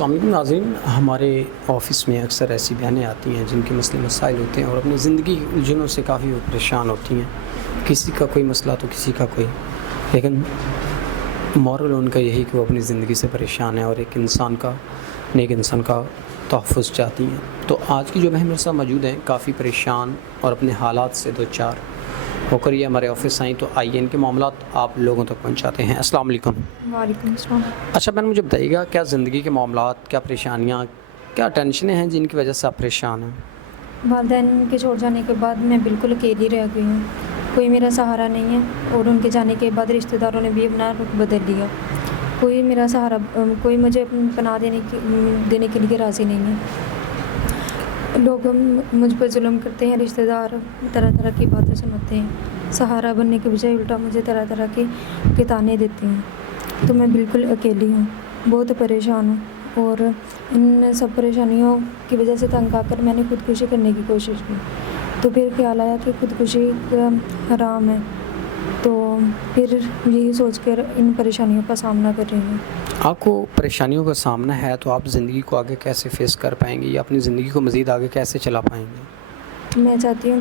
السلام علیکم ناظرین، ہمارے آفس میں اکثر ایسی بہنیں آتی ہیں جن کے مسئلے مسائل ہوتے ہیں اور اپنی زندگی کی الجھنوں سے کافی پریشان ہوتی ہیں. کسی کا کوئی مسئلہ تو کسی کا کوئی، لیکن مورل ان کا یہی کہ وہ اپنی زندگی سے پریشان ہے اور ایک انسان کا، نیک انسان کا تحفظ چاہتی ہیں. تو آج کی جو بہن میرے ساتھ موجود ہیں کافی پریشان اور اپنے حالات سے دو چار ہو کر یہ ہمارے آفس آئیں، تو آئیے ان کے معاملات آپ لوگوں تک پہنچاتے ہیں. السلام علیکم. وعلیکم السلام. اچھا بہن، مجھے بتائیے گا کیا زندگی کے معاملات، کیا پریشانیاں، کیا ٹینشنیں ہیں جن کی وجہ سے آپ پریشان ہیں؟ والدین کے چھوڑ جانے کے بعد میں بالکل اکیلی رہ گئی ہوں. کوئی میرا سہارا نہیں ہے اور ان کے جانے کے بعد رشتہ داروں نے بھی اپنا رخ بدل لیا. کوئی میرا سہارا، کوئی مجھے پناہ دینے کے لیے راضی نہیں ہے. لوگ مجھ پر ظلم کرتے ہیں، رشتہ دار طرح طرح کی باتیں سناتے ہیں. سہارا بننے کے بجائے الٹا مجھے طرح طرح کے تانے دیتے ہیں. تو میں بالکل اکیلی ہوں، بہت پریشان ہوں، اور ان سب پریشانیوں کی وجہ سے تنگ آ کر میں نے خودکشی کرنے کی کوشش کی. تو پھر خیال آیا کہ خودکشی حرام ہے، تو پھر یہی سوچ کر ان پریشانیوں کا سامنا کر رہی ہوں. آپ کو پریشانیوں کا سامنا ہے تو آپ زندگی کو آگے کیسے فیس کر پائیں گے یا اپنی زندگی کو مزید آگے کیسے چلا پائیں گے؟ میں چاہتی ہوں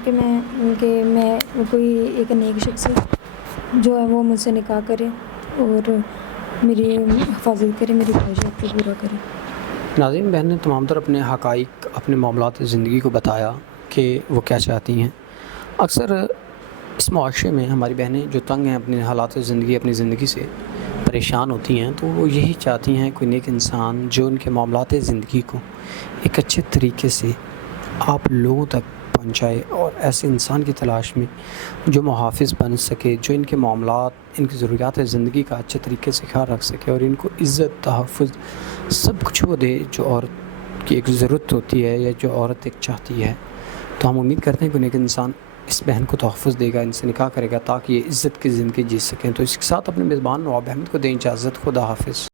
کہ میں کوئی ایک نیک شخص جو ہے وہ مجھ سے نکاح کرے اور میری حفاظت کرے، میری خواہشات کو پورا کرے. ناظرین، بہن نے تمام طور اپنے حقائق، اپنے معاملات زندگی کو بتایا کہ وہ کیا چاہتی ہیں. اکثر اس معاشرے میں ہماری بہنیں جو تنگ ہیں اپنے حالات زندگی، اپنی زندگی سے پریشان ہوتی ہیں، تو وہ یہی چاہتی ہیں کوئی نیک انسان جو ان کے معاملات زندگی کو ایک اچھے طریقے سے آپ لوگوں تک پہنچائے، اور ایسے انسان کی تلاش میں جو محافظ بن سکے، جو ان کے معاملات، ان کی ضروریات زندگی کا اچھے طریقے سے خیال رکھ سکے اور ان کو عزت، تحفظ سب کچھ وہ دے جو عورت کی ایک ضرورت ہوتی ہے یا جو عورت ایک چاہتی ہے. تو ہم امید کرتے ہیں کہ ایک انسان اس بہن کو تحفظ دے گا، ان سے نکاح کرے گا تاکہ یہ عزت کی زندگی جی سکیں. تو اس کے ساتھ اپنے میزبان نواب احمد کو دیں اجازت. خدا حافظ.